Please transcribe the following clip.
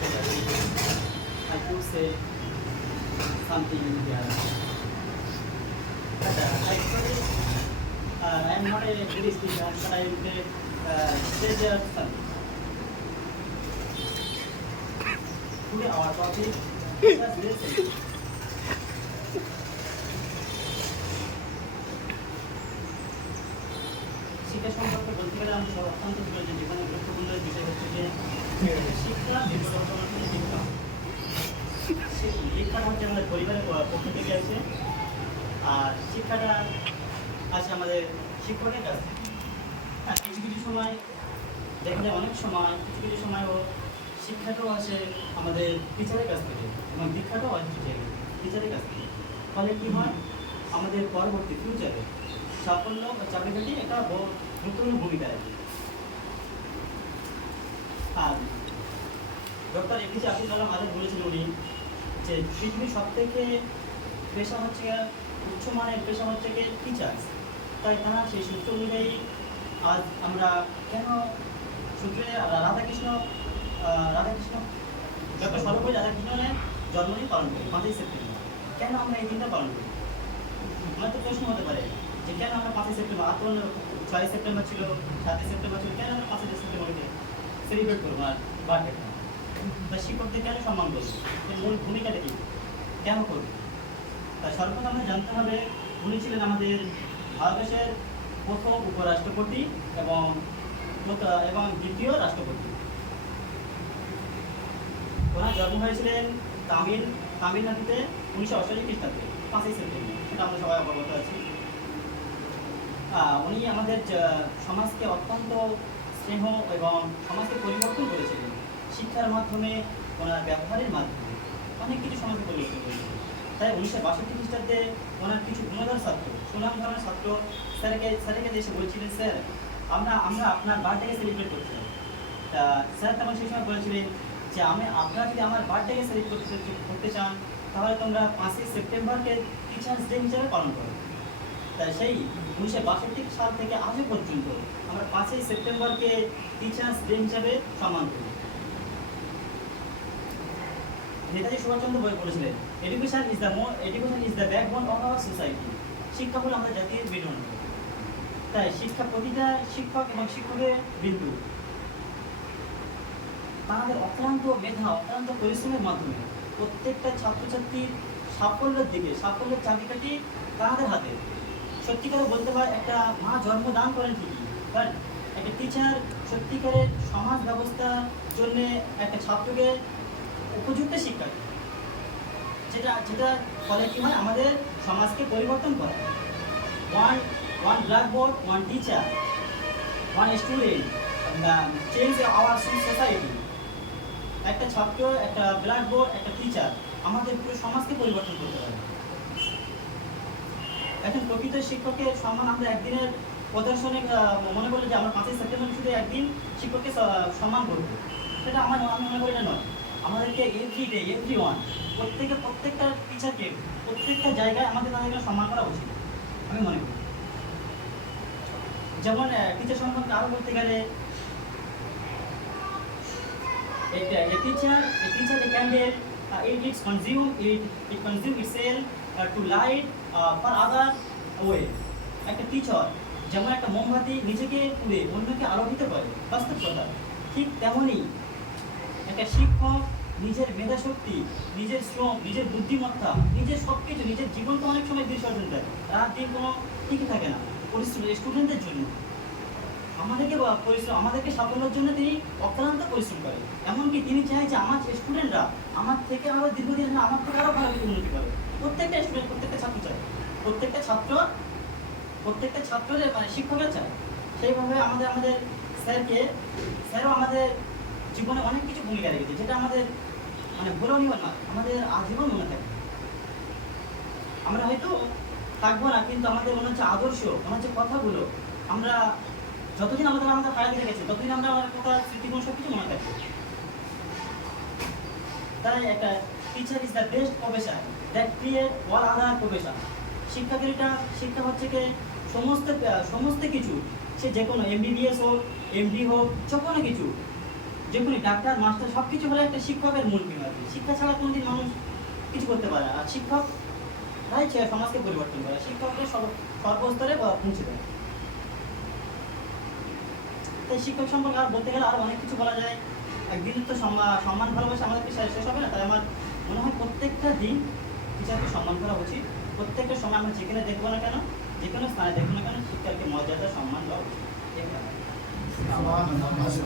I could say something there. But actually, I am not a good speaker, but I will say there something. Today our topic is listen. শিক্ষা সম্পর্কে বলতে গেলে আমি অত্যন্ত জীবনে গুরুত্বপূর্ণ বিষয় হচ্ছে যে শিক্ষা শিক্ষা শিক্ষা হচ্ছে আমাদের পরিবারের পক্ষ থেকে আসে, আর শিক্ষাটা আসে আমাদের শিক্ষকের কাছ থেকে। হ্যাঁ, কিছু কিছু সময় দেখা যায়, অনেক সময় কিছু কিছু সময়ও শিক্ষাটাও আসে আমাদের টিচারের কাছ থেকে, এবং দীক্ষাটাও আসে টিচারের কাছ থেকে। ফলে কী হয়, আমাদের পরবর্তী ফিউচারে সাফল্য বা চাকরিকাটি একটা গুরুত্বপূর্ণ ভূমিকা রাখে। আর ডক্টর এপিজে আব্দুল কালাম আজাদ বলেছিলেন উনি যে পৃথিবীর সব থেকে পেশা হচ্ছে উচ্চমানের পেশা হচ্ছে কি টিচার্স। তাই তারা সেই সূত্র অনুযায়ী আজ আমরা কেন সূত্রে রাধাকৃষ্ণ ডক্টর সর্বপল্লী রাধাকৃষ্ণনের জন্মদিন পালন করি 5ই সেপ্টেম্বর। কেন আমরা এই দিনটা পালন করি? আমার তো প্রশ্ন হতে পারে যে কেন আমরা 5ই সেপ্টেম্বর, আর তো 6ই সেপ্টেম্বর ছিল, 7ই সেপ্টেম্বর ছিল, কেন আমরা 5ই সেপ্টেম্বরকে সেলিব্রেট করবো আর বার্থডেটা? বা শিক্ষকদের কেন সম্মান করবো? এর মূল ভূমিকাটা কি, কেন করবো? তাই সর্বপ্রথম আমাদের জানতে হবে, উনি ছিলেন আমাদের ভারতবর্ষের প্রথম উপরাষ্ট্রপতি এবং দ্বিতীয় রাষ্ট্রপতি। ওনার জন্ম হয়েছিলেন তামিলনাড়ুতে 1988 খ্রিস্টাব্দে 5ই সেপ্টেম্বর, সেটা আমরা সবাই অবগত আছি। উনি আমাদের সমাজকে অত্যন্ত স্নেহ এবং সমাজকে পরিবর্তন করেছিলেন শিক্ষার মাধ্যমে, ওনার ব্যবহারের মাধ্যমে অনেক কিছু সমাজকে পরিবর্তন করেছিলেন। তাই 1962 খ্রিস্টাব্দে ওনার কিছু গুণধর ছাত্র, সুনাম ধরনের ছাত্র স্যারকে এসে বলছিলেন, স্যার আমরা আপনার বার্থডেকে সেলিব্রেট করতে চাই। তা স্যার তখন সেই সময় বলেছিলেন যে আপনারা যদি আমার বার্থডেকে সেলিব্রেট করতে চান, তাহলে তোমরা 5ই সেপ্টেম্বরকে টিচার্স ডে হিসেবে পালন করো। তাই সেই 1962 সাল থেকে আজও পর্যন্ত আমরা 5ই সেপ্টেম্বরকে টিচার্স ডে হিসাবে সম্মান করি। নেতাজি সুভাষচন্দ্র বলেছিলেন, education is the backbone of our society. শিক্ষা হলো আমাদের জাতির মেরুদণ্ড। তাই শিক্ষা, প্রতিটা শিক্ষক এবং শিক্ষকের বিন্দু তাদের অক্লান্ত মেধা, অক্লান্ত পরিশ্রমের মাধ্যমে প্রত্যেকটা ছাত্রছাত্রীর সাফল্যের চাবিকাঠি তাদের হাতে। সত্যিকারে বলতে হয়, একটা মা জন্মদান করেন ঠিকই, বাট একটা টিচার সত্যিকারের সমাজ ব্যবস্থার জন্য একটা ছাত্রকে উপযুক্ত শিক্ষা, যেটা ফলে কি হয়, আমাদের সমাজকে পরিবর্তন করে। One blackboard, one teacher, one student change our society. একটা ছাত্র, একটা ব্ল্যাকবোর্ড, একটা টিচার আমাদের পুরো সমাজকে পরিবর্তন করতে পারে। এখন প্রকৃত শিক্ষকের সম্মান আমরা একদিনের প্রদর্শনে মনে করলে যে আমরা 5ই সেপ্টেম্বর শুধু একদিন শিক্ষককে সম্মান করবো, সেটা আমি মনে করি না। নয়, আমাদেরকে এভরিডে, এভরিওয়ান, প্রত্যেকটা টিচারকে প্রত্যেকটা জায়গায় আমাদের তাদেরকে সম্মান করা উচিত আমি মনে করি। যেমন টিচার সম্পর্কে আরও বলতে গেলে, a teacher a candle, it consume itself to light for other way. একটা টিচার যেমন একটা মোমবাতি নিজেকে পুড়ে অন্যকে আলোকিত করে, বাস্তব কথা। ঠিক তেমনই একটা শিক্ষক নিজের মেধাশক্তি, নিজের শ্রম, নিজের বুদ্ধিমত্তা, নিজের সব কিছু, নিজের জীবনকে অনেক সময় বিসর্জন দেয়। রাত দিন কোনো ঠিকই থাকে না, পরিশ্রম স্টুডেন্টদের জন্য, আমাদেরকে সাফল্যের জন্য তিনি অক্লান্ত পরিশ্রম করে। এমনকি তিনি চায় যে আমার স্টুডেন্টরা আমার থেকে আরও দীর্ঘদিন, আমার থেকে আরও ভালো উন্নতি করে। প্রত্যেকটা স্টুডেন্ট, প্রত্যেকটা ছাত্র চায়, প্রত্যেকটা ছাত্রের মানে শিক্ষকের চায়। সেইভাবে আমাদের স্যারও আমাদের জীবনে অনেক কিছু ভূমিকা রেখেছে, যেটা আমাদের মানে ভুলনীয় না, আমাদের আজীবন মনে থাকে। আমরা হয়তো থাকবো না, কিন্তু আমাদের মনে হচ্ছে আদর্শ, মনে হচ্ছে কথাগুলো আমরা যতদিন আমাদের হায়াতে রেখেছে, ততদিন আমরা আমাদের কথা, স্মৃতিগুণ সব কিছু মনে থাকবে। তাই একটা teacher is the best profession that create all other profession. শিক্ষা হচ্ছে কি সমস্ত কিছু, সে যে কোনো MBBS হোক, MD হোক, যে কোনো কিছু যে কোনো ডাক্তার মাস্টার সব কিছু হলে একটা শিক্ষকের মূল ভূমিকা। শিক্ষা ছাড়া কোনোদিন মানুষ কিছু করতে পারে না। আর শিক্ষকরাই সমাজকে পরিবর্তন করে, শিক্ষককে সর্বস্তরে পৌঁছে দেয়। তাই শিক্ষক সম্পর্কে আর বলতে গেলে আর অনেক কিছু বলা যায়। একদিন তো সম্মান ভালোবাসা আমাদেরকে শেষ হবে না। তাই আমার মনে হয় প্রত্যেকটা দিন টিচারকে সম্মান করা উচিত। প্রত্যেকটা সময় আমরা যেখানে দেখবো না কেন, যে কোনো স্থানে দেখবো না কেন, শিক্ষাকে মর্যাদা সম্মান দেওয়া উচিত। আমার